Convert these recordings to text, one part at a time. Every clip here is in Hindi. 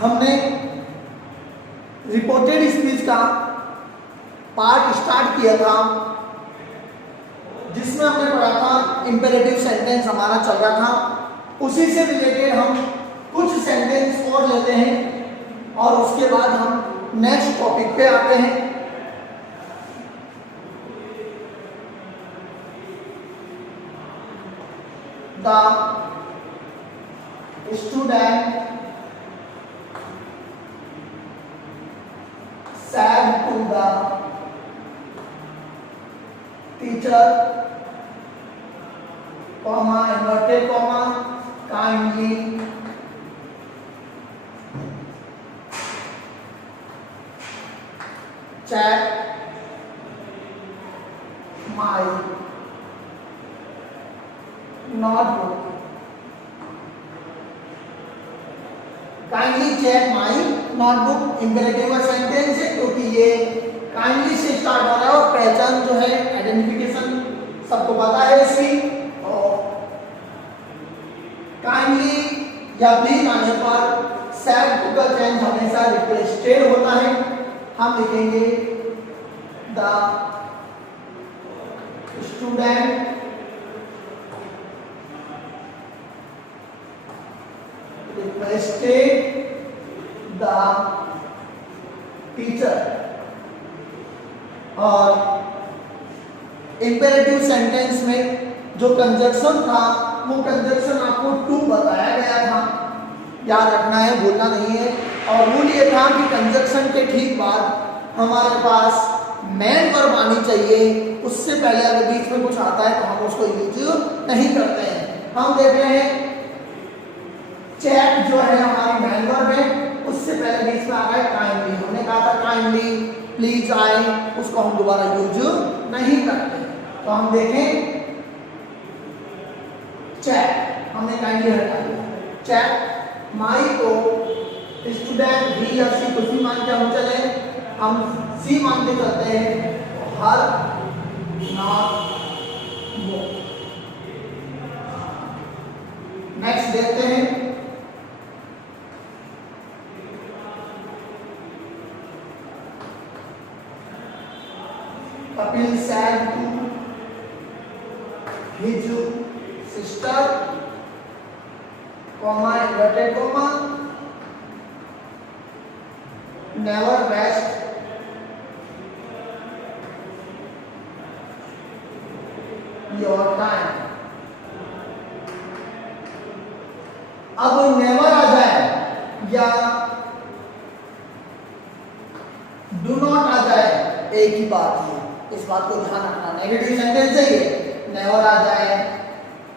हमने रिपोर्टेड स्पीच का पार्ट स्टार्ट किया था, जिसमें हमने पढ़ा था इंपेरेटिव सेंटेंस हमारा चल रहा था। उसी से रिलेटेड हम कुछ सेंटेंस और लेते हैं और उसके बाद हम नेक्स्ट टॉपिक पे आते हैं। The student said to the teacher, comma, inverted comma, kindly check my notebook. Kindly check my notebook imperative का सेंटेंस है, क्योंकि ये काइंडली से स्टार्ट हो रहा है और पहचान जो है आइडेंटिफिकेशन सबको पता है इसकी। और काइंडली या प्लीज आने पर सैड टू का चेंज हमेशा रिक्वेस्टेड होता है। हम लिखेंगे the student requested the teacher। और इंपेरेटिव सेंटेंस में जो कंजक्शन था वो कंजक्शन आपको टू बताया गया था, याद रखना है, भूलना नहीं है। और रूल ये था कि कंजक्शन के ठीक बाद हमारे पास मेन वर्ब आनी चाहिए, उससे पहले अगर बीच में कुछ आता है तो हम उसको यूज नहीं करते हैं। हम देख रहे हैं चेक जो है हमारी मेन वर्ब है, उससे पहले बीच में आ रहा है काइंडली। हमने कहा था काइंडली प्लीज आए, उसको हम दोबारा यूज नहीं करते। तो हम देखें चेक हमने काइंडली हटा दिया, चेक माई को स्टूडेंट ही या सी कुछ भी मान के हम चले, हम सी मान के चलते हैं, हर नॉट वो। नेक्स्ट देखते हैं Kapil said to his sister, comma, inverted comma, never waste your time। अब नेवर आ जाए या डू नॉट आ जाए, एक ही बात है, इस बात को ध्यान रखना। नेगेटिव सेंटेंस है ये, नेवर आ जाए,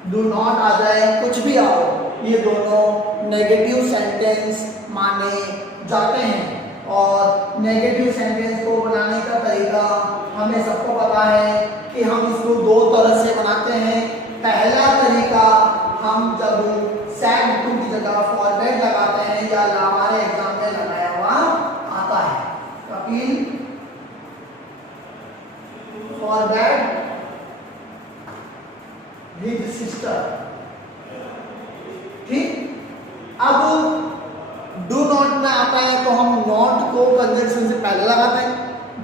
डू नॉट आ जाए, कुछ भी आओ, ये दोनों नेगेटिव सेंटेंस माने जाते हैं। और नेगेटिव सेंटेंस को बनाने का तरीका हमें सबको पता है कि हम इसको दो तरह से बनाते हैं। पहला तरीका, हम जब सैड टू की जगह फॉरवर्ड लगाते हैं या हमारे एग्जाम में लगाया हुआ आता है, कपिल forward his sister, ठीक। अब डू नॉट में आता है तो हम नॉट को कंजक्शन से पहले लगाते हैं,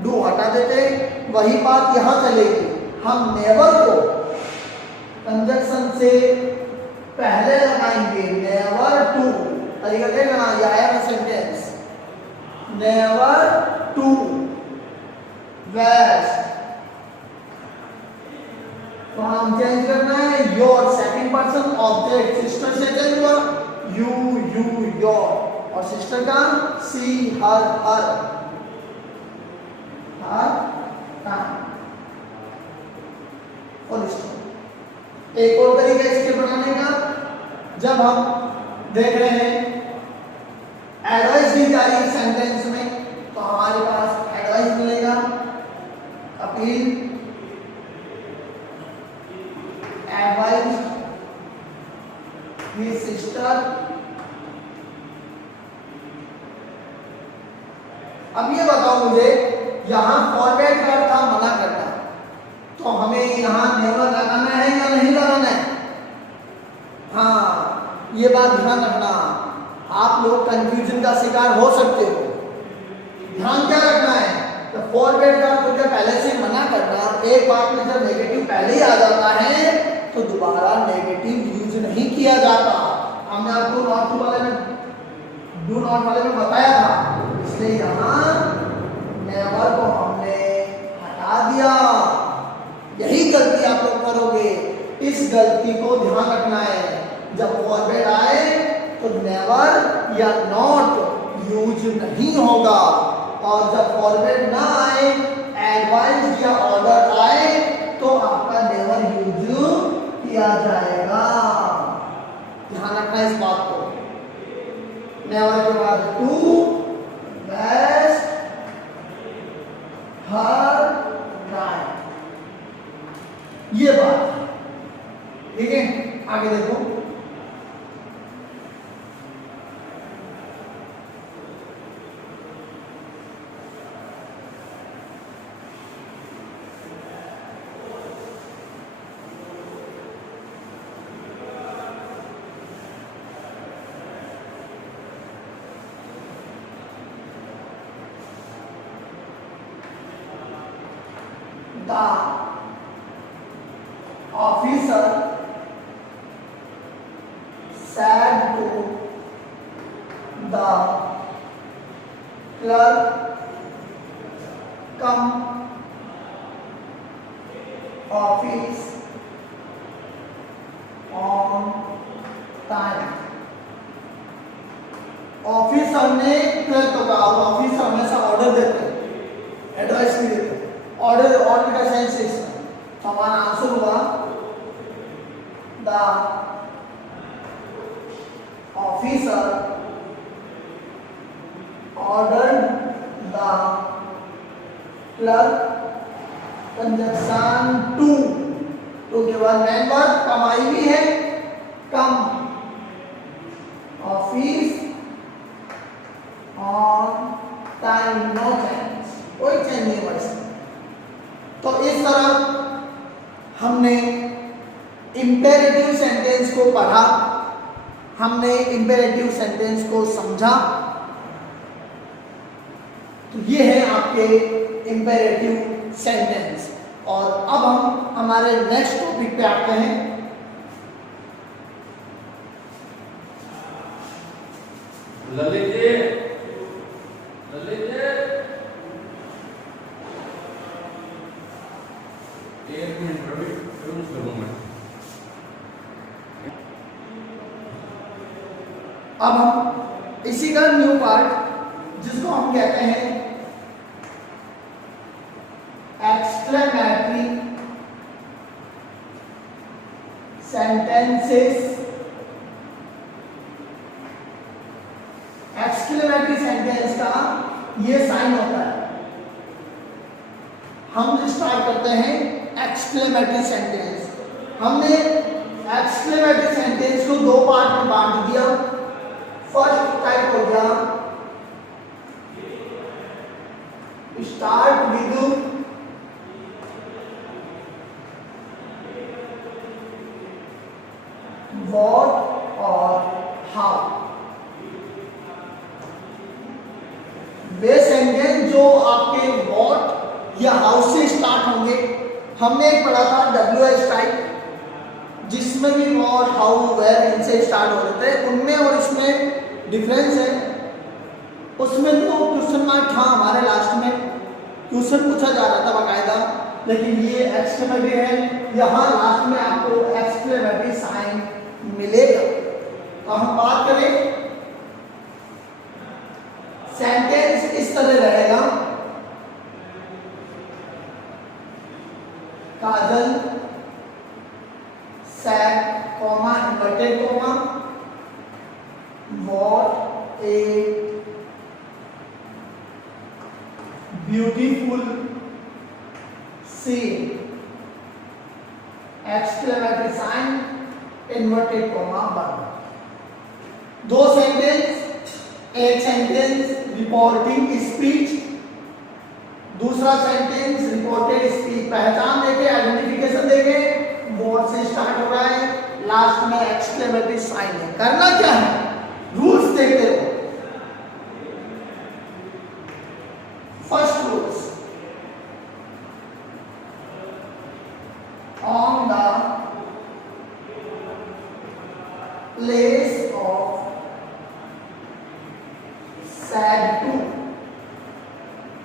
डू हटा देते हैं। वही बात यहां चलेगी, हम नेवर को कंजक्शन से पहले लगाएंगे, नेवर टू। तरीका देखना, यह है सेंटेंस, नेवर टू वेस्ट। तो हम चेंज करना है your, second person object, sister से चेंज हुआ यू योर, और सिस्टर का सी हर और एक और तरीका इसके बनाने का, जब हम देख रहे हैं एडवाइस दी जा रही है सेंटेंस में, तो हमारे पास एडवाइस मिलेगा, अपील advised his sister। अब ये बताओ मुझे, यहां फॉरवर्ड वर्ब था मना करना, तो हमें यहां नेवर लगाना है या नहीं लगाना है? हाँ, ये बात ध्यान रखना, आप लोग कंफ्यूजन का शिकार हो सकते हो। ध्यान क्या रखना है, तो फॉरवर्ड का तो क्या पहले से मना करना, एक बार में जब नेगेटिव पहले ही आ जाता है तो दोबारा नेगेटिव यूज नहीं किया जाता। हमने आपको नॉट टू वाले में, डू नॉट वाले में बताया था, इसलिए यहाँ नेवर को हमने हटा दिया। यही गलती आप लोग करोगे, इस गलती को ध्यान रखना है। जब फॉरवर्ड आए तो नेवर या नॉट यूज नहीं होगा, और जब फॉरवर्ड ना आए, एडवाइस या ऑर्डर आए तो आपका नेवर यूज किया जाएगा। ध्यान रखना इस बात को। नेवर के बाद टू, बेस्ट, हर, राइट, ये बात है। ठीक है, आगे देखो। The officer said to the clerk, come office on time। Officer ने क्लर्क को कहा, ऑफिसर हमेशा ऑर्डर देते हैं, एडवाइस नहीं देते। ऑर्डर, ऑर्डर का सेंस है इसमें, तो हमारा आंसर हुआ the officer ordered the clerk, conjunction to के बाद मेन वर्ब कमाई भी है, come office on time, no change, कोई चेंज नहीं हुआ इसमें। तो इस तरह हमने इंपेरेटिव सेंटेंस को पढ़ा, हमने इंपेरेटिव सेंटेंस को समझा। तो ये है आपके इंपेरेटिव सेंटेंस। और अब हम हमारे नेक्स्ट टॉपिक पे आते हैं। ललित जी, एक मिनट रवि, करूँ मैं। अब हम इसी का न्यू पार्ट जिसको हम कहते हैं एक्सक्लेमेटरी सेंटेंसेस। एक्सक्लेमेटरी सेंटेंस का ये साइन होता है। हम स्टार्ट करते हैं एक्सक्लेमेटरी सेंटेंस। हमने एक्सक्लेमेटरी सेंटेंस को दो पार्ट में बांट दिया। फर्स्ट टाइप हो गया स्टार्ट विद व्हाट और हाउ। वे सेंटेंस जो आपके व्हाट या हाउ से स्टार्ट होंगे। हमने एक पढ़ा था WH टाइप, जिसमें भी व्हाट, हाउ, वेयर इनसे स्टार्ट हो रहे थे। उनमें और इसमें डिफरेंस है। उसमें तो क्वेश्चन मार्क था, हमारे लास्ट में क्वेश्चन पूछा जा रहा था बाकायदा, लेकिन ये एक्सक्लेमेटरी है, यहाँ लास्ट में आपको एक्सक्लेमेटरी साइन मिलेगा। तो हम बात करें, सेंटेंस इस तरह रहेगा, Kajal said comma inverted comma what a beautiful scene, exclamatory sign, inverted comma बंद। दो सेंटेंस, एक सेंटेंस रिपोर्टिंग स्पीच, दूसरा सेंटेंस रिपोर्टेड स्पीच। पहचान देके, आइडेंटिफिकेशन देके, वर्ड से स्टार्ट हो रहा है, लास्ट में एक्सक्लेमेटरी साइन है। करना क्या है, रूल्स देखते रहो। First rules on the place of said to,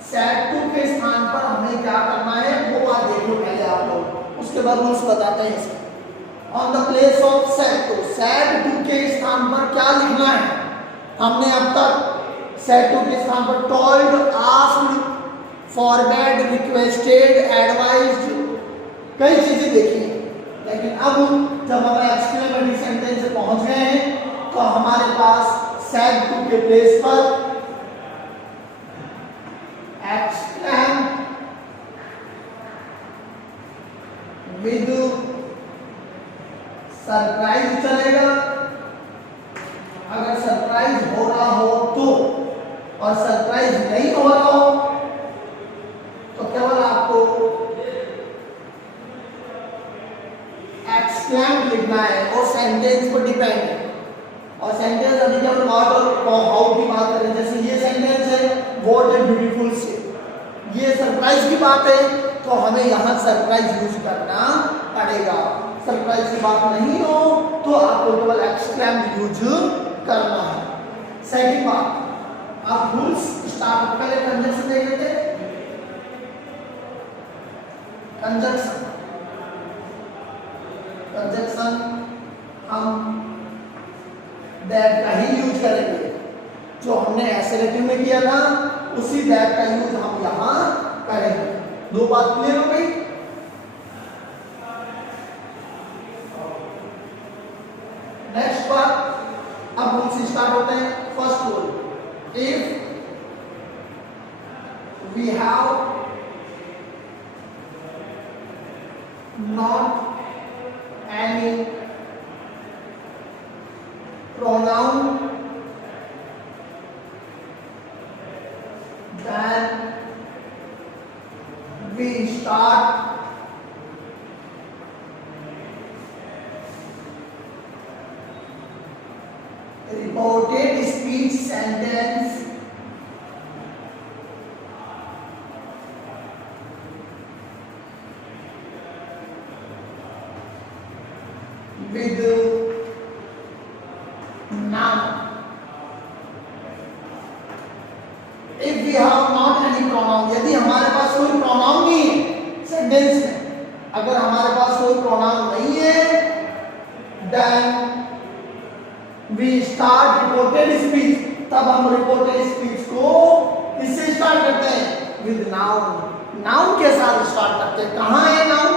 said to के स्थान पर हमें क्या करना है वो बात देख लो पहले आप लोग, उसके बाद रूल्स बताते हैं इसके। On the place of said to, said to के स्थान पर क्या लिखना है? हमने अब तक सेट टू के स्थान पर टोल्ड, आस्क्ड, फॉरबैड, रिक्वेस्टेड, एडवाइज्ड कई चीजें देखी हैं, लेकिन अब जब हम एक्सक्लेमेटरी सेंटेंस से पहुंच गए हैं तो हमारे पास सेट टू के प्लेस पर exclaim with सरप्राइज चलेगा। अगर सरप्राइज हो रहा हो तो, और सरप्राइज नहीं हो रहा हो तो केवल आपको एक्सक्लेम लिखना है और सेंटेंस पर डिपेंड है। और सेंटेंस अभी जब व्हाट और हाउ की बात करें, जैसे ये सेंटेंस है व्हाट ए ब्यूटीफुल सी, ये सरप्राइज की बात है तो हमें यहाँ सरप्राइज यूज करना पड़ेगा। सरप्राइज की बात नहीं हो तो आपको केवल एक्सक्लेम यूज करना है। सेकंड बात, आप रूल्स स्टार्ट पहले कंजक्शन देख लेते हैं। कंजक्शन, कंजक्शन हम दैट का ही यूज करेंगे, जो हमने एसरेटिव में किया था उसी दैट का यूज हम यहां करेंगे। दो बात क्लियर हो गई? नेक्स्ट बात, अब रूल्स स्टार्ट होते हैं। First rule, if we have not any pronoun then we start reported speech sentence with noun. If we have not any pronoun, यदि हमारे पास कोई pronoun नहीं है सेंटेंस में, अगर हमारे पास कोई pronoun नहीं है, then we start reported speech, तब हम reported speech को इससे स्टार्ट करते हैं with noun, noun के साथ स्टार्ट करते हैं। कहाँ है noun?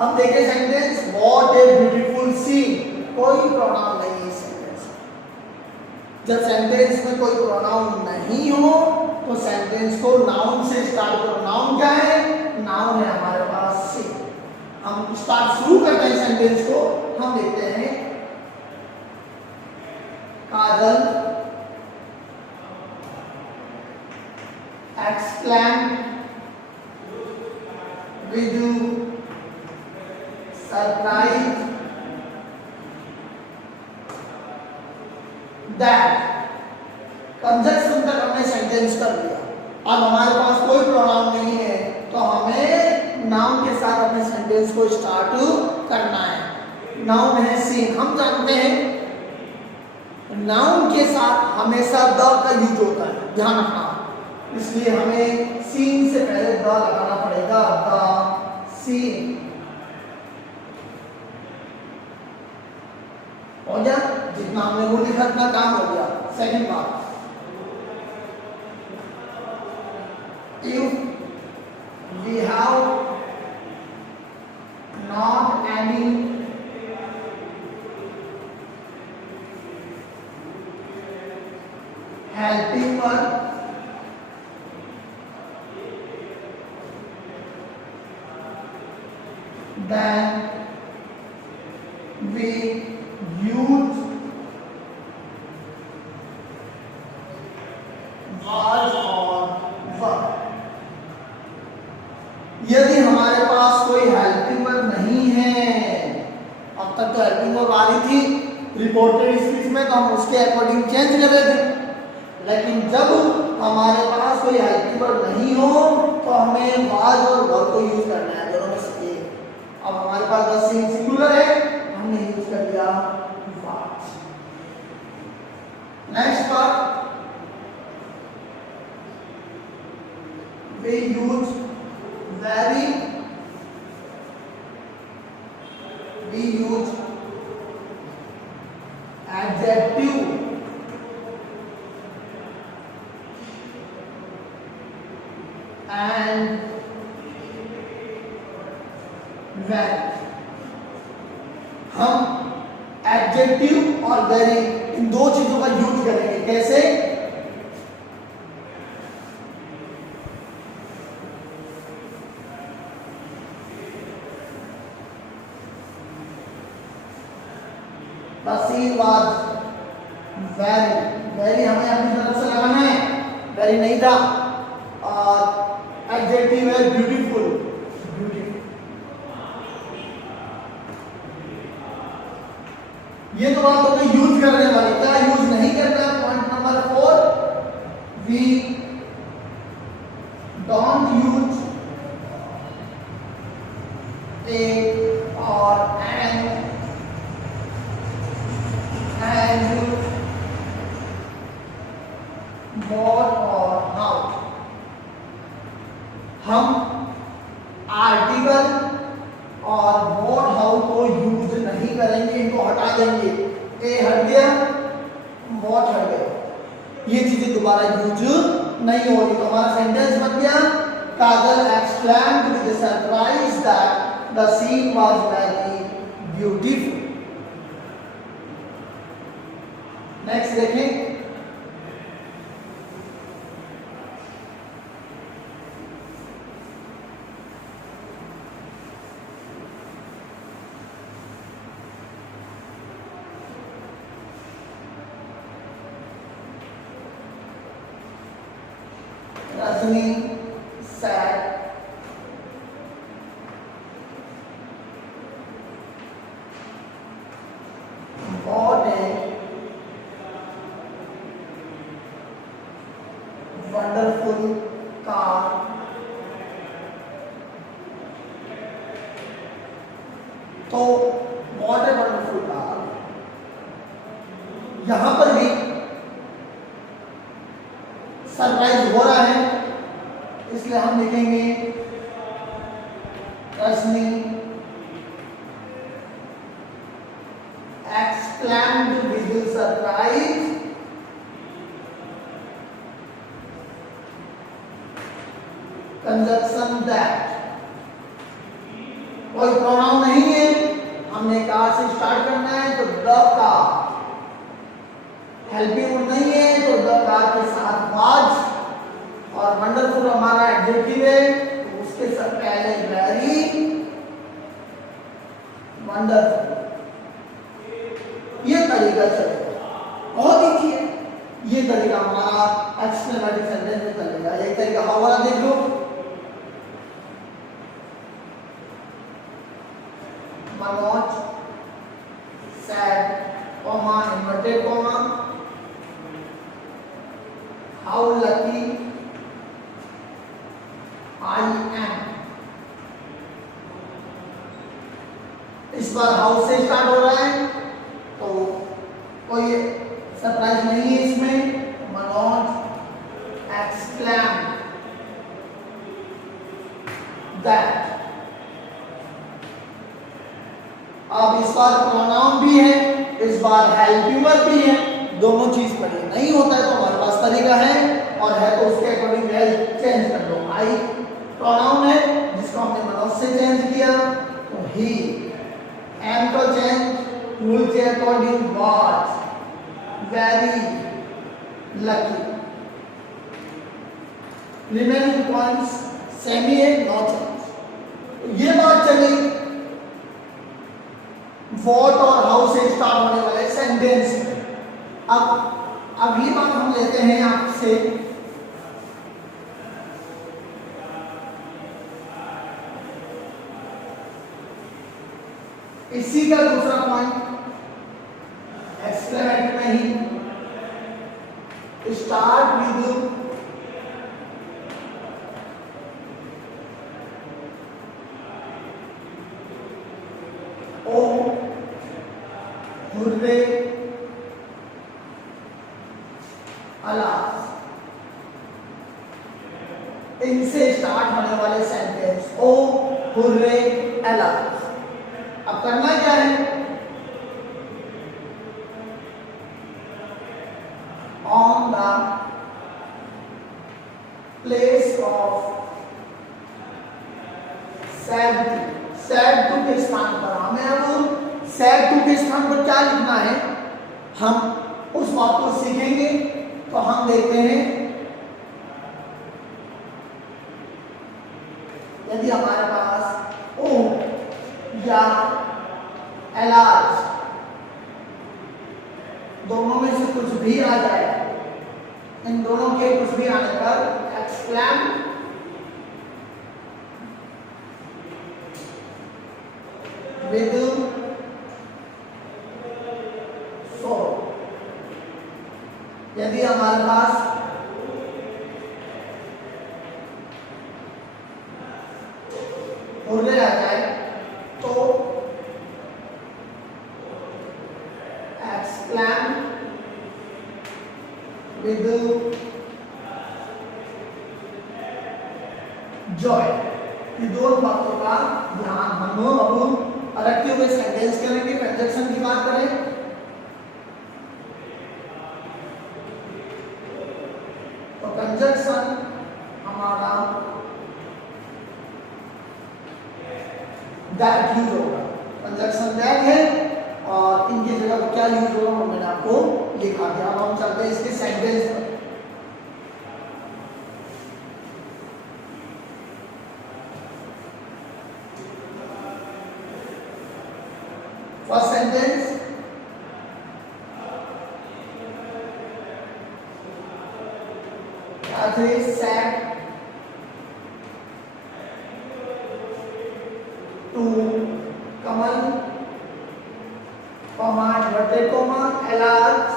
अब देखिए sentence what a beautiful scene, कोई प्रोनाउन नहीं है सेंटेंस। जब सेंटेंस में कोई प्रोनाउन नहीं हो तो सेंटेंस को नाउन से स्टार्ट करो। नाउन क्या है? नाउन है हमारे पास से। हम स्टार्ट शुरू करते हैं सेंटेंस को, हम देखते हैं Kajal exclaim with surprise that. Conjunction तक हमने सेंटेंस कर दिया। अब हमारे पास कोई प्रोनाउन नहीं है तो हमें नाउन के साथ अपने सेंटेंस को स्टार्ट करना है। नाउन है सीन, हम जानते हैं नाउन के साथ हमेशा द का यूज होता है, ध्यान रखना। इसलिए हमें सीन से पहले द लगाना पड़ेगा, द सीन। हो गया? जितना हमने वो लिखा इतना काम हो गया। सेकंड बात, if we have not any helping verb, then we use was or verb। यदि हमारे पास कोई हेल्पिंग वर्ब नहीं है, अब तक तो हेल्पिंग वर्ब आ रही थी, रिपोर्टेड स्पीच में तो हम उसके अकॉर्डिंग चेंज कर देते हैं, लेकिन जब हमारे पास कोई हेल्पिंग वर्ब नहीं हो तो हमें वाज और वर को यूज करना है, दोनों में से एक। अब हमारे पास द सिंगुलर है, हमने यूज कर दिया was. Next part, we use very, we use adjective and very। हम एडजेक्टिव और वेरी इन दो चीजों का यूज करेंगे। कैसे? The scene was very, very हमें अपनी तरफ से लगाना है, very नहीं था। और एडजेक्टिव है ब्यूटीफुल, ब्यूटीफुल। ये तो बात होगी यूज करने वाली। क्या यूज नहीं करना? Point number 4, we don't use a और एन and what और how। हम आर्टिकल और what how को यूज नहीं करेंगे, इनको हटा देंगे। ए हट गया, what हट गया, ये चीजें दोबारा यूज नहीं होगी। तो हमारा सेंटेंस बन गया, काजल exclaimed with surprise that the scene was very beautiful। Next देखें, Rajni said what a wonderful car। तो what a wonderful car, यहां पर भी सरप्राइज हो रहा है, इसलिए हम लिखेंगे रश्मि exclaimed with surprise conjunction that. कोई प्रोनाउन नहीं है, हमने कार से स्टार्ट करना है तो द कार। हेल्पिंग वर्ब नहीं है तो द कार के साथ वाज। और वंडरफुल हमारा एडजेक्टिव है तो उसके साथ पहले वेरी वंडरफुल। ये तरीका चलेगा, बहुत ईजी है ये तरीका हमारा एक्सक्लेमेटिव सेंटेंस में चलेगा। एक तरीका हवाला देख लो, Manoj said, comma, inverted comma, how lucky I am। इस बार हाउ से स्टार्ट हो रहा है तो कोई सरप्राइज नहीं है इसमें। Manoj exclaimed that। अब इस बार प्रोनाउन भी है, इस बार हेल्पिंग वर्ब भी है, दोनों चीज पढ़ी। नहीं होता है तो हमारे पास तरीका है, और है तो उसके अकॉर्डिंग चेंज कर दो। आई प्रोनाउन है जिसको हमने मनोज से चेंज किया तो ही। एम को चेंज रूल के according was very lucky. Remaining points semi है, नो चेंज। ये बात चली व्हाट और हाउ से स्टार्ट होने वाले सेंटेंस में। अब अगली बात हम लेते हैं आपसे इसी का दूसरा point, start with O, hurray, alas। इनसे स्टार्ट होने वाले सेंटेंस ओ, हुर्रे, अलास। अब करना क्या है, on the place of said to, said to के स्थान पर हमें अब सैड टू के स्थान पर क्या लिखना है, हम उस बात को सीखेंगे। तो हम देखते हैं यदि हमारे पास ओ या एलाज दोनों में से कुछ भी आ जाए, इन दोनों के कुछ भी आने पर एक्सक्लेम विद सो, यदि हमारे पास हुर्रे आ जाए तो एक्सक्लेम विद जॉय। ये दो बातों का ध्यान हम अब रखते हुए सेंटेंस करेंगे। कंजक्शन की बात करें तो कंजक्शन हमारा दैट यूज होगा, कंजक्शन दैट है और इनकी जगह पर क्या यूज होगा वो मैंने आपको लिखा दिया। अब हम चलते हैं इसके सेंटेंस पर। First sentence, Athletes said to Kamal, inverted comma, alas,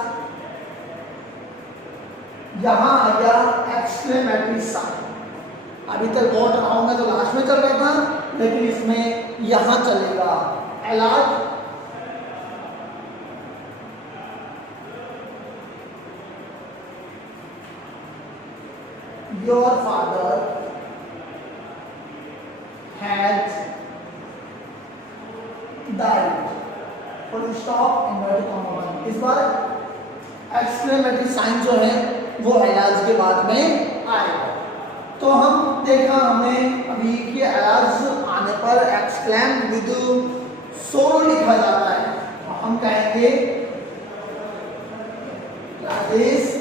यहां आ गया एक्सक्लेमेटरी साइन। अभी तक वॉट अराउंड में तो लास्ट में चल रहा था, लेकिन इसमें यहां चलेगा alloys. Your father has died, full stop, inverted comma 1। इस बार एक्सक्लेमेटरी साइन जो है वो एलाज के बाद में आएगा। तो हम देखा हमने अभी कि एलाज आने पर एक्सक्लेम विद सोरो लिखा जाता है। तो हम कहेंगे this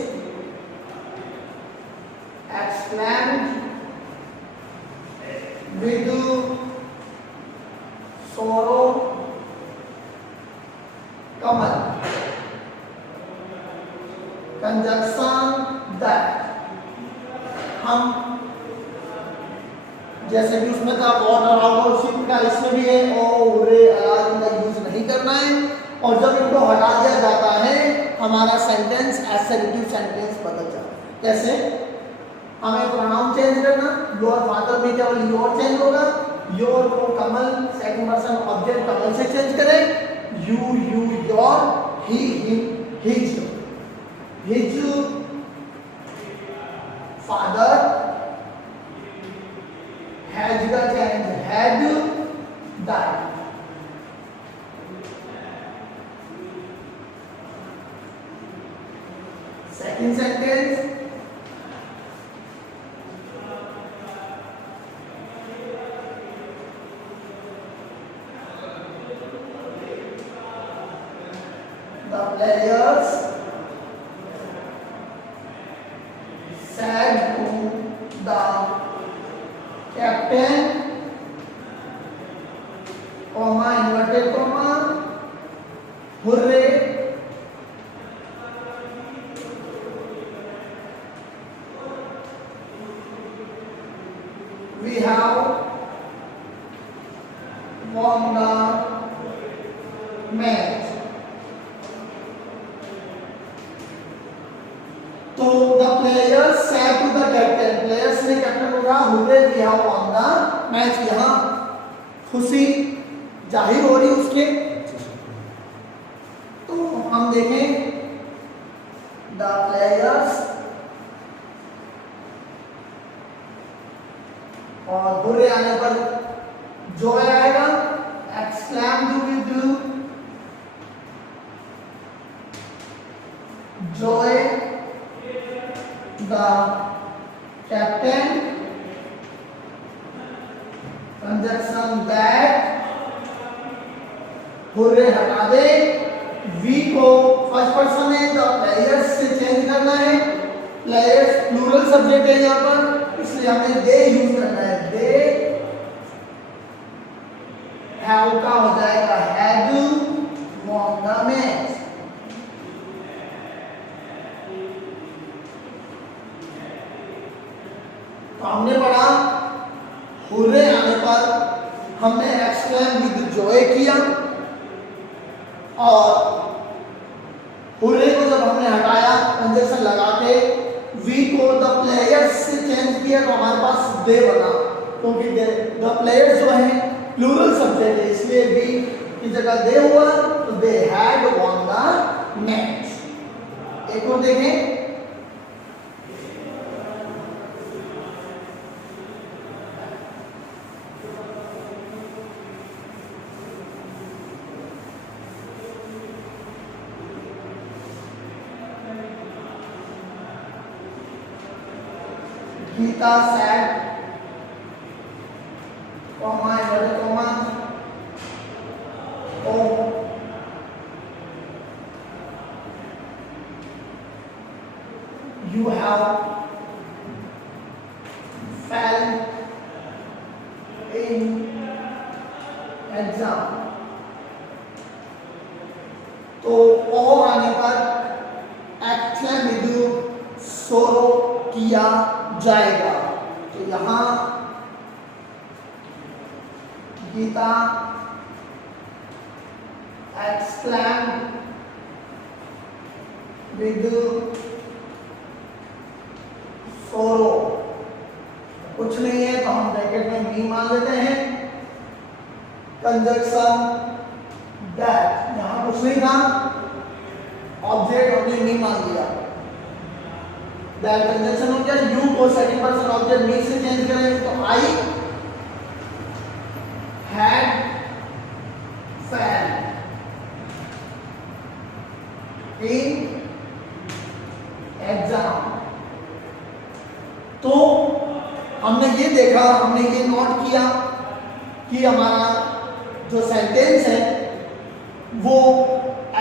exclaimed with sorrow Kamal, conjunction that। हम जैसे भी उसमें था वॉट अराउंड, उसी प्रकार इसमें भी है ओ रे अलाज का यूज नहीं करना है। और जब इनको हटा दिया जाता है हमारा सेंटेंस एसर्टिव सेंटेंस बदल जाता है। कैसे, हमें प्रोनाउन चेंज करना, योर फादर में केवल योर चेंज होगा, योर को कमल सेकंड पर्सन ऑब्जेक्ट कमल से चेंज करें, you your, he him his, his father, has का change had died. Second sentence, the players said to the captain, comma inverted comma, hooray, we have won the match। तो the players said to the captain, players ने कैप्टन को कहा hurray we have won the match. यहाँ खुशी जाहिर हो रही उसके। तो हम देखें द प्लेयर्स और बुरे आने पर जॉय आएगा, exclaim do we do joy the captain, conjunction that, hurray हटा दे, वी को फर्स्ट पर्सन है द प्लेयर्स से चेंज करना है, प्लेयर्स प्लूरल सब्जेक्ट है यहाँ पर, इसलिए हमें दे यूज करना है। दे हैव का हो जाएगा हैड वॉन द मैच। तो हमने पढ़ा हुर्रे आने पर हमने एक्सक्लेम विद जॉय किया, और हुर्रे को जब हमने हटाया कंजक्शन लगा के वी को द प्लेयर्स से चेंज किया तो हमारे पास दे बना, क्योंकि द प्लेयर्स जो है प्लूरल सब्जेक्ट है, इसलिए वी की जगह दे हुआ, तो they had von the match. एक और देखें, Gita said, comma inverted comma, oh, you have failed in exam। तो और आने पर एक्शन विदु सोरो किया जाएगा। तो यहां गीता एक्सक्लेम विद सोरो, कुछ नहीं है तो हम ब्रैकेट में मी मान लेते हैं, कंजक्शन दैट, यहां कुछ नहीं था, ऑब्जेक्ट हमने मी मान लिया, दैट कंजक्शन हो गया। यू को सेकंड पर्सन ऑब्जेक्ट मी से चेंज करेंगे तो I had fan in exam. तो हमने ये देखा, हमने ये नोट किया कि हमारा जो सेंटेंस है वो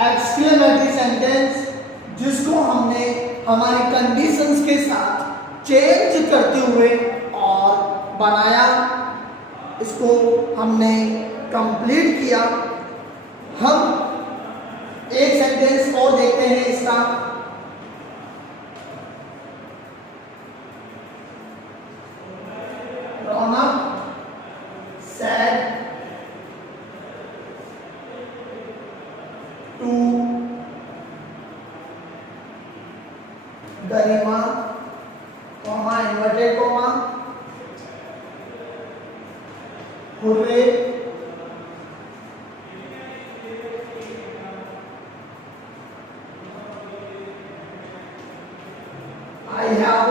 एक्सक्लेमेटरी सेंटेंस, जिसको हमने हमारे कंडीशंस के साथ चेंज करते हुए और बनाया, इसको हमने कंप्लीट किया। हम एक सेंटेंस और देखते हैं इसका, रौनक said to Garima, comma inverted comma, hurray I have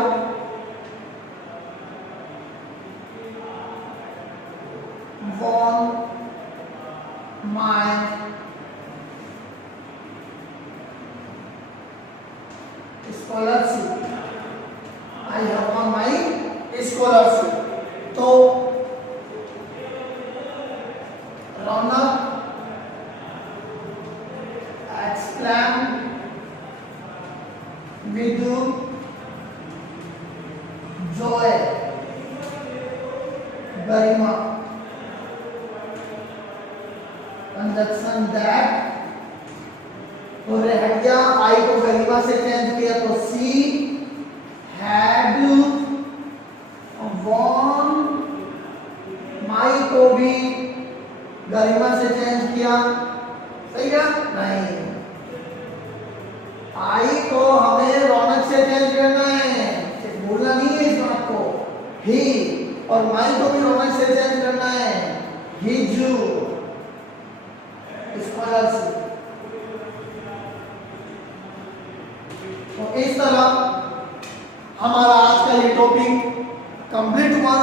won my scholarship, I have won my scholarship। तो रौनक एक्सक्लेम विदु जॉय, गरिमा कंजक्शन दैट, हुर्रे हट गया, आई को गरिमा से चेंज किया तो सी हैड वॉन, माई को भी गरिमा से चेंज किया, सही है नहीं, आई को हमें रौनक से चेंज करना है, भूलना नहीं है इस बात को। ही और माई को भी रोमन से चेंज करना है, हिजू, इस तरह से। तो इस तरह हमारा आज का ये टॉपिक कंप्लीट हुआ।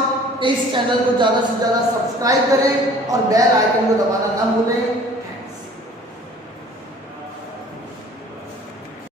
इस चैनल को ज़्यादा से ज़्यादा सब्सक्राइब करें और बेल आइकन को दबाना ना भूलें